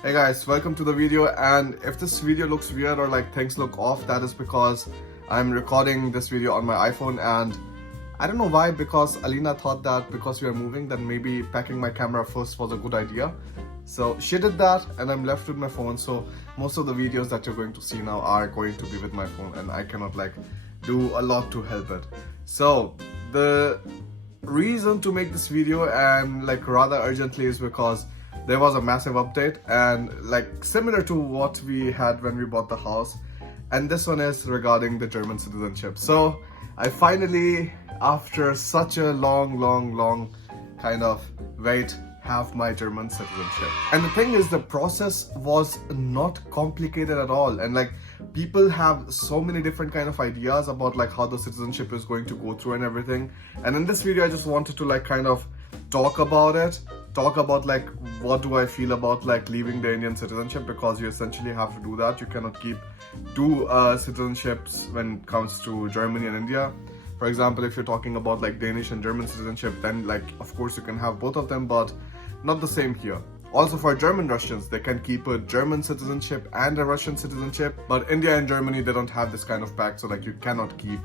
Hey guys, welcome to the video. And if this video looks weird or like things look off, that is because I'm recording this video on my iPhone, and I don't know why, because Alina thought that because we are moving then maybe packing my camera first was a good idea. So she did that and I'm left with my phone, so most of the videos that you're going to see now are going to be with my phone and I cannot like do a lot to help it. So the reason to make this video, and like rather urgently, is because there was a massive update, and like similar to what we had when we bought the house, and this one is regarding the German citizenship. So I finally, after such a long kind of wait, have my German citizenship. And the thing is, the process was not complicated at all, and like people have so many different kind of ideas about like how the citizenship is going to go through and everything. And in this video I just wanted to like kind of talk about like what do I feel about like leaving the Indian citizenship, because you essentially have to do that. You cannot keep two citizenships when it comes to Germany and India. For example, if you're talking about like Danish and German citizenship, then like of course you can have both of them, but not the same here. Also for German Russians, they can keep a German citizenship and a Russian citizenship, but India and Germany, they don't have this kind of pact, so like you cannot keep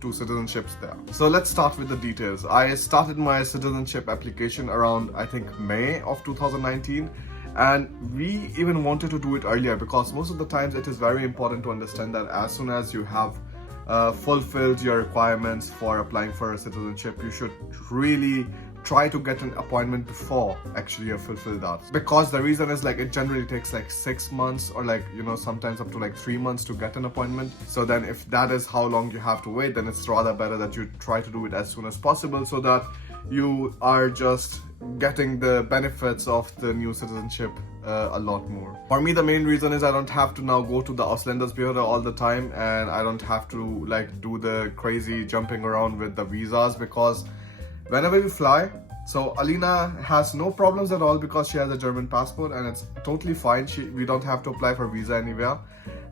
two citizenships there. So let's start with the details. I started my citizenship application around I think May of 2019, and we even wanted to do it earlier because most of the times it is very important to understand that as soon as you have fulfilled your requirements for applying for a citizenship, you should really try to get an appointment before actually you fulfill that, because the reason is like it generally takes like 6 months or like, you know, sometimes up to like 3 months to get an appointment. So then if that is how long you have to wait, then it's rather better that you try to do it as soon as possible, so that you are just getting the benefits of the new citizenship a lot more. For me, the main reason is I don't have to now go to the Ausländerbehörde all the time, and I don't have to like do the crazy jumping around with the visas, because whenever we fly, so Alina has no problems at all because she has a German passport and it's totally fine. We don't have to apply for visa anywhere.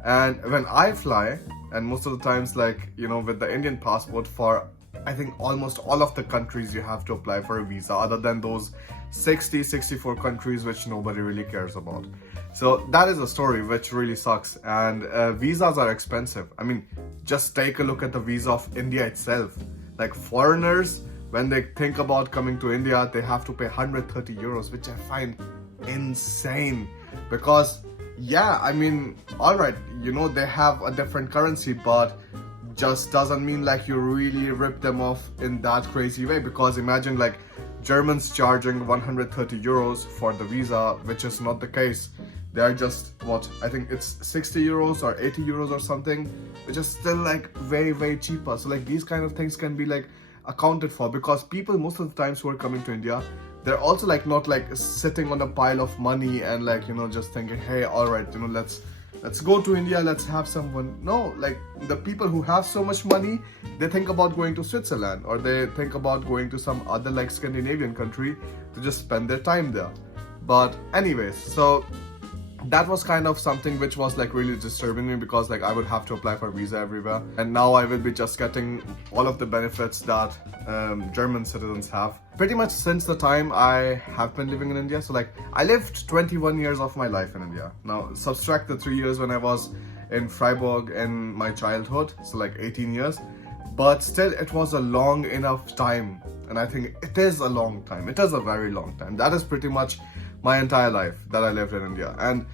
And when I fly, and most of the times like, you know, with the Indian passport, for I think almost all of the countries you have to apply for a visa, other than those 64 countries which nobody really cares about. So that is a story which really sucks, and visas are expensive. I mean, just take a look at the visa of India itself. Like foreigners, when they think about coming to India, they have to pay 130 euros, which I find insane. Because yeah, I mean, alright, you know, they have a different currency, but just doesn't mean like you really rip them off in that crazy way. Because imagine like Germans charging 130 euros for the visa, which is not the case. They are just, what, I think it's 60 euros or 80 euros or something, which is still like very cheaper. So like these kind of things can be like accounted for, because people most of the times who are coming to India, they're also like not like sitting on a pile of money and like, you know, just thinking, hey, all right, you know, let's go to India, let's have some fun. No, like the people who have so much money, they think about going to Switzerland, or they think about going to some other like Scandinavian country to just spend their time there. But anyways, so that was kind of something which was like really disturbing me, because like I would have to apply for visa everywhere, and now I will be just getting all of the benefits that German citizens have pretty much since the time I have been living in India. So like I lived 21 years of my life in India. Now subtract the 3 years when I was in Freiburg in my childhood, so like 18 years, but still it was a long enough time, and I think it is a long time. It is a very long time. That is pretty much my entire life that I lived in India. And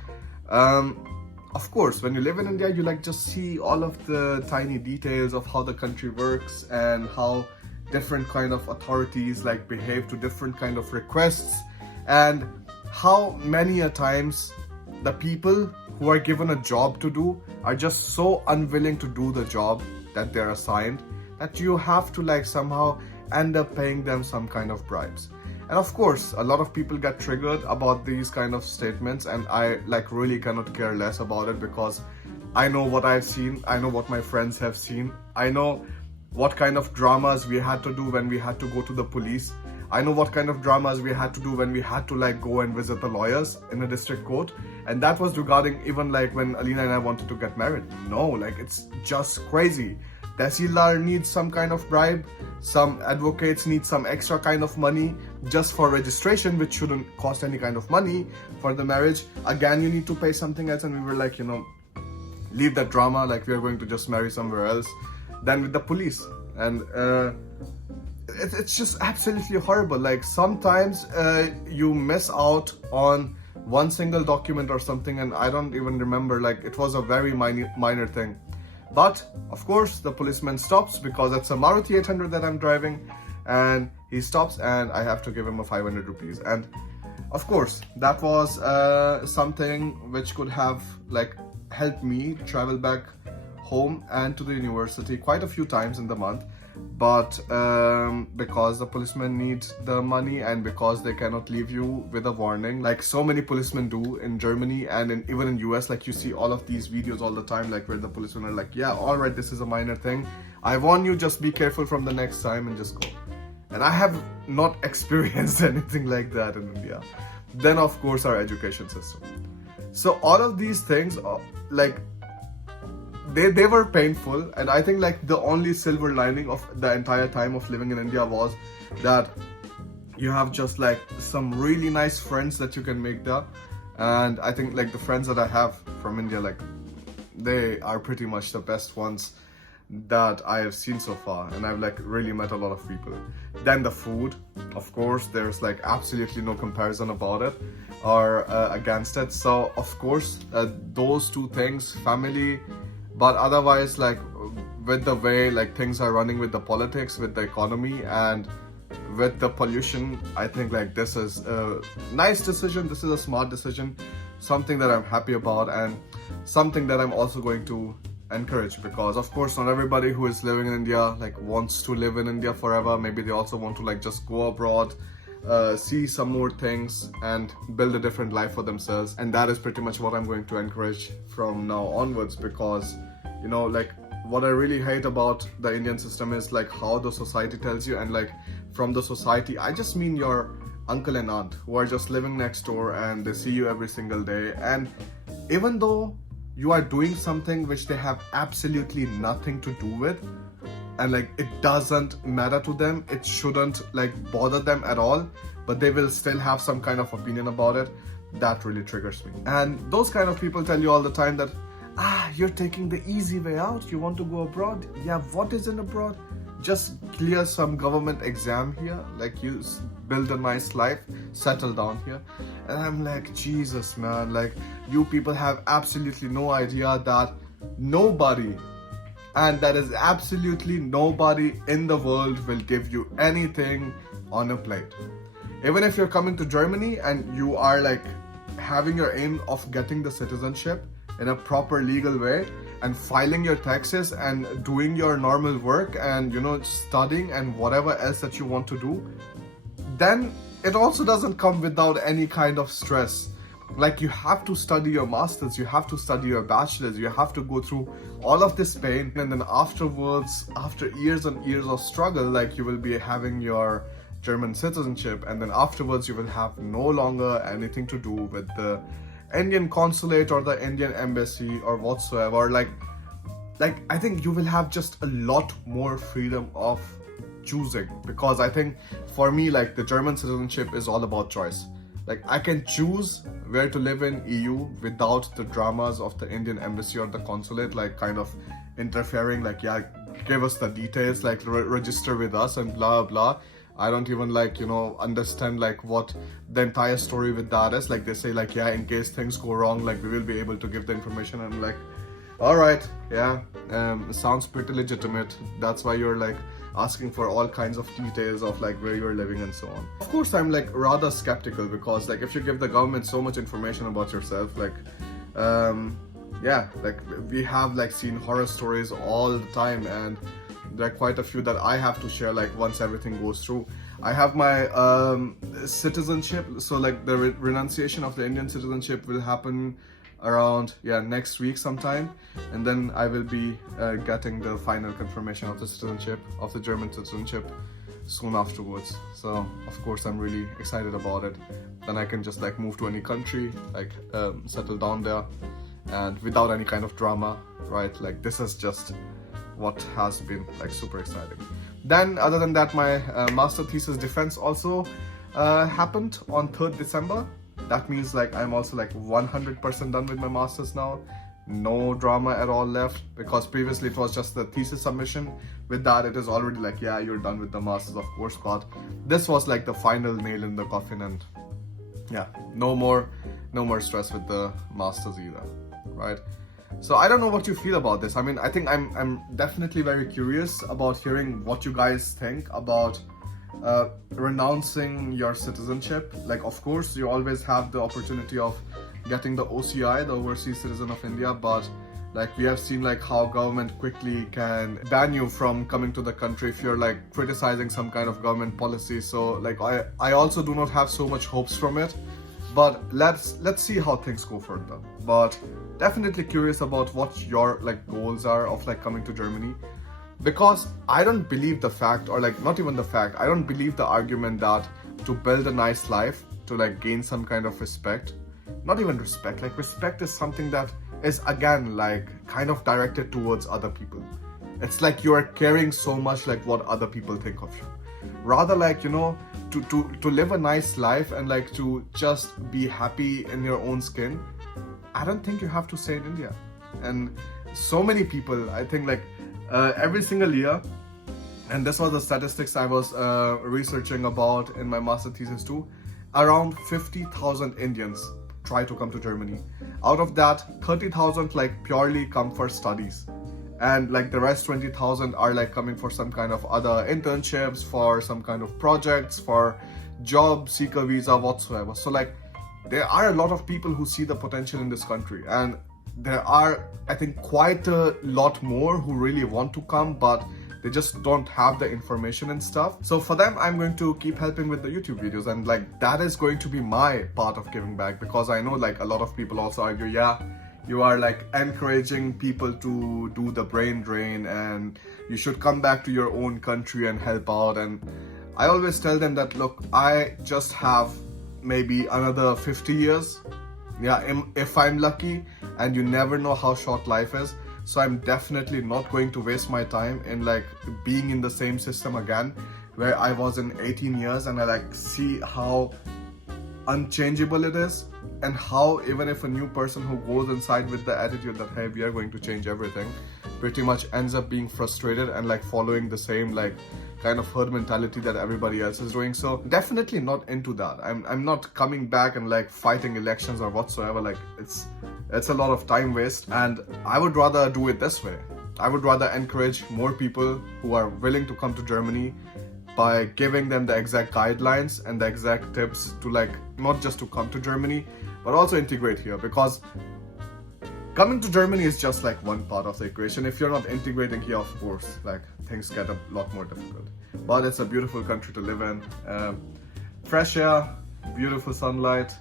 of course, when you live in India, you like just see all of the tiny details of how the country works and how different kind of authorities like behave to different kind of requests, and how many a times the people who are given a job to do are just so unwilling to do the job that they're assigned, that you have to like somehow end up paying them some kind of bribes. And of course, a lot of people get triggered about these kind of statements, and I like really cannot care less about it, because I know what I've seen, I know what my friends have seen, I know what kind of dramas we had to do when we had to go to the police, I know what kind of dramas we had to do when we had to like go and visit the lawyers in the district court. And that was regarding even like when Alina and I wanted to get married. No, like it's just crazy. Tehsildar needs some kind of bribe, some advocates need some extra kind of money just for registration, which shouldn't cost any kind of money for the marriage. Again, you need to pay something else, and we were like, leave that drama, like we are going to just marry somewhere else. Then with the police, and it's just absolutely horrible. Like sometimes you miss out on one single document or something, and I don't even remember, like it was a very minor thing. But of course the policeman stops because it's a Maruti 800 that I'm driving, and he stops and I have to give him a 500 rupees. And of course that was something which could have like helped me travel back home and to the university quite a few times in the month. But because the policemen need the money, and because they cannot leave you with a warning like so many policemen do in Germany and even in US, like you see all of these videos all the time, like where the policemen are like, yeah, all right, this is a minor thing, I warn you, just be careful from the next time and just go. And I have not experienced anything like that in India. Then of course our education system. So all of these things like they were painful, and I think like the only silver lining of the entire time of living in India was that you have just like some really nice friends that you can make there. And I think like the friends that I have from India, like they are pretty much the best ones that I have seen so far, and I've like really met a lot of people. Then the food, of course, there's like absolutely no comparison about it or against it. So of course those two things, family. But otherwise, like with the way like things are running with the politics, with the economy, and with the pollution, I think like this is a nice decision. This is a smart decision, something that I'm happy about, and something that I'm also going to encourage, because of course not everybody who is living in India like wants to live in India forever. Maybe they also want to like just go abroad, see some more things and build a different life for themselves. And that is pretty much what I'm going to encourage from now onwards, because like what I really hate about the Indian system is like how the society tells you. And like from the society, I just mean your uncle and aunt who are just living next door and they see you every single day, and even though you are doing something which they have absolutely nothing to do with, and like it doesn't matter to them, it shouldn't like bother them at all, but they will still have some kind of opinion about it. That really triggers me. And those kind of people tell you all the time that you're taking the easy way out, you want to go abroad. Yeah, what is in abroad? Just clear some government exam here, like you build a nice life, settle down here. And I'm like, Jesus man, like you people have absolutely no idea that nobody, and that is absolutely nobody in the world, will give you anything on a plate. Even if you're coming to Germany and you are like having your aim of getting the citizenship in a proper legal way and filing your taxes and doing your normal work and studying and whatever else that you want to do, then it also doesn't come without any kind of stress. Like you have to study your masters, you have to study your bachelors, you have to go through all of this pain, and then afterwards, after years and years of struggle, like you will be having your German citizenship, and then afterwards you will have no longer anything to do with the Indian consulate or the Indian embassy or whatsoever. Like I think you will have just a lot more freedom of choosing, because I think for me, like the German citizenship is all about choice. Like I can choose where to live in EU without the dramas of the Indian embassy or the consulate like kind of interfering, like yeah, give us the details, like register with us and blah blah. I don't even like understand like what the entire story with that is. Like they say like, yeah, in case things go wrong, like we will be able to give the information. I'm like, all right, yeah, sounds pretty legitimate. That's why you're like asking for all kinds of details of like where you're living and so on. Of course I'm like rather skeptical, because like if you give the government so much information about yourself, like yeah, like we have like seen horror stories all the time, and there are quite a few that I have to share like once everything goes through. I have my citizenship, so like the renunciation of the Indian citizenship will happen around next week sometime, and then I will be getting the final confirmation of the citizenship, of the German citizenship, soon afterwards. So of course I'm really excited about it. Then I can just like move to any country, like settle down there, and without any kind of drama, right? Like this is just what has been like super exciting. Then other than that, my master thesis defense also happened on 3rd December. That means like I'm also like 100% done with my masters now. No drama at all left, because previously it was just the thesis submission. With that, it is already like, yeah, you're done with the masters, of course, but this was like the final nail in the coffin, and yeah, no more stress with the masters either, right? So I don't know what you feel about this. I mean, I think I'm definitely very curious about hearing what you guys think about renouncing your citizenship. Like, of course, you always have the opportunity of getting the OCI, the Overseas Citizen of India, but like we have seen like how government quickly can ban you from coming to the country if you're like criticizing some kind of government policy. So like I also do not have so much hopes from it, but let's see how things go further. But definitely curious about what your like goals are of like coming to Germany, because I don't believe the fact, or like not even the fact, I don't believe the argument that to build a nice life, to like gain some kind of respect, not even respect, like respect is something that is again like kind of directed towards other people. It's like you are caring so much like what other people think of you, rather like, you know, to live a nice life and like to just be happy in your own skin. I don't think you have to stay in India. And so many people, I think like every single year, and this was the statistics I was researching about in my master thesis too, around 50,000 Indians try to come to Germany. Out of that, 30,000 like purely come for studies, and like the rest 20,000 are like coming for some kind of other internships, for some kind of projects, for job seeker visa whatsoever. So like there are a lot of people who see the potential in this country, and there are, I think, quite a lot more who really want to come, but they just don't have the information and stuff. So for them, I'm going to keep helping with the YouTube videos, and like that is going to be my part of giving back, because I know like a lot of people also argue, yeah, you are like encouraging people to do the brain drain and you should come back to your own country and help out. And I always tell them that, look, I just have maybe another 50 years, yeah, if I'm lucky, and you never know how short life is. So I'm definitely not going to waste my time in like being in the same system again where I was in 18 years, and I like see how unchangeable it is, and how even if a new person who goes inside with the attitude that, hey, we are going to change everything, pretty much ends up being frustrated and like following the same like kind of herd mentality that everybody else is doing. So definitely not into that. I'm not coming back and like fighting elections or whatsoever. Like it's a lot of time waste, and I would rather do it this way. I would rather encourage more people who are willing to come to Germany by giving them the exact guidelines and the exact tips to like not just to come to Germany, but also integrate here, because coming to Germany is just like one part of the equation. If you're not integrating here, of course, like things get a lot more difficult. But it's a beautiful country to live in. Fresh air, beautiful sunlight,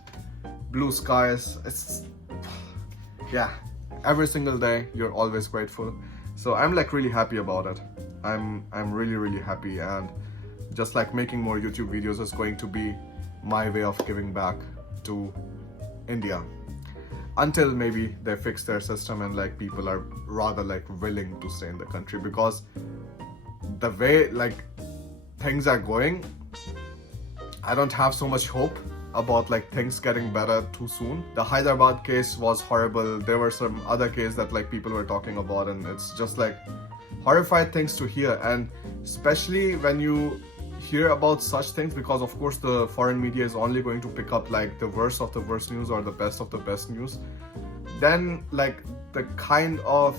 blue skies. It's, yeah, every single day you're always grateful. So I'm like really happy about it. I'm really happy, and just like making more YouTube videos is going to be my way of giving back to India, until maybe they fix their system and like people are rather like willing to stay in the country. Because the way like things are going, I don't have so much hope about like things getting better too soon. The Hyderabad case was horrible. There were some other cases that like people were talking about, and it's just like horrified things to hear. And especially when you hear about such things, because of course the foreign media is only going to pick up like the worst of the worst news or the best of the best news, then like the kind of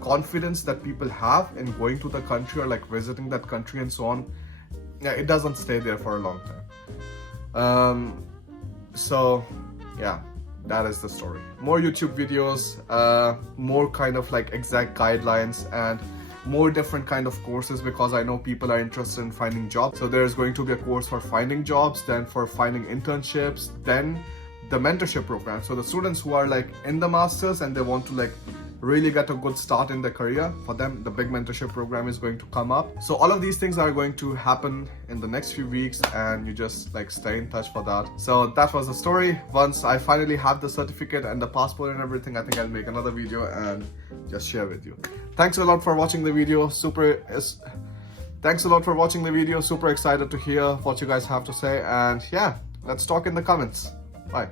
confidence that people have in going to the country or like visiting that country and so on, yeah, it doesn't stay there for a long time. So yeah, that is the story. More YouTube videos, more kind of like exact guidelines, and more different kind of courses, because I know people are interested in finding jobs. So there's going to be a course for finding jobs, then for finding internships, then the mentorship program. So the students who are like in the masters and they want to like really get a good start in their career. For them, the big mentorship program is going to come up. So all of these things are going to happen in the next few weeks, and you just like stay in touch for that. So that was the story. Once I finally have the certificate and the passport and everything, I think I'll make another video and just share with you. Thanks a lot for watching the video. Thanks a lot for watching the video. Super excited to hear what you guys have to say, and yeah, let's talk in the comments. Bye.